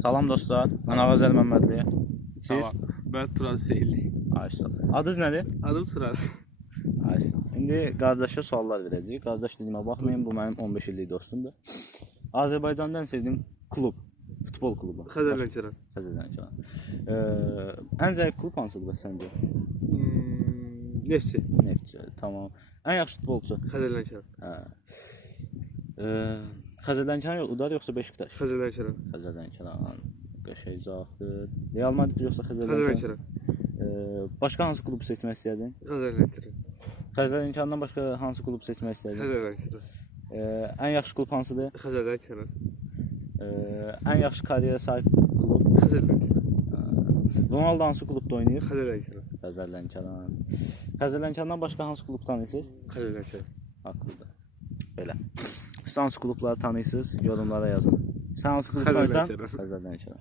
Salam dostlar, mən Ağazəl Məmmədli. Siz? Salam, mən Turan Hüseynli. Ayşə. Adınız nədir? Adım Turan. Ayşə. İndi qardaşa suallar verəcəyik. Qardaş dediyimə baxmayın, bu mənim 15 illik dostumdur. Azərbaycanda ən sevdiyim klub, futbol klubu. Xəzər Lənkəran. Xəzər Lənkəran. Ən zəif klub hansıdır səncə? Neftçi. Neftçi, tamam. Ən yaxşı futbolçu? Xəzər Lənkəran. Xəzər Lənkəran udar yoxsa Beşiktaş? Xəzər Lənkəran. Xəzər Lənkəran. Qəşəng cavabdır. Real Madrid yoxsa Xəzər Xəzər Lənkəran? Lənkəran. Başqa hansı klubu seçmək istərdin? Xəzər Lənkəran. Xəzər Lənkərandan başqa hansı klubu seçmək istərdin? Xəzər Lənkəran. Ən yaxşı klub hansıdır? Xəzər Lənkəran. Ən yaxşı karyera sahib klub? Xəzər Lənkəran. Ronaldo hansı klubda oynayır? Xəzər Lənkəran. Xəzər Lənkəran. Xəzər Lənkərandan başqa hansı klub tanıyırsınız? Xəzər Lənkəran. Haqlıdır. Belə. Siz hansı klubları tanıyırsınız? Yorumlara yazın. Sən hansı klubu Xəzər tanıyırsan? Lənkəran. Xəzər Lənkəran.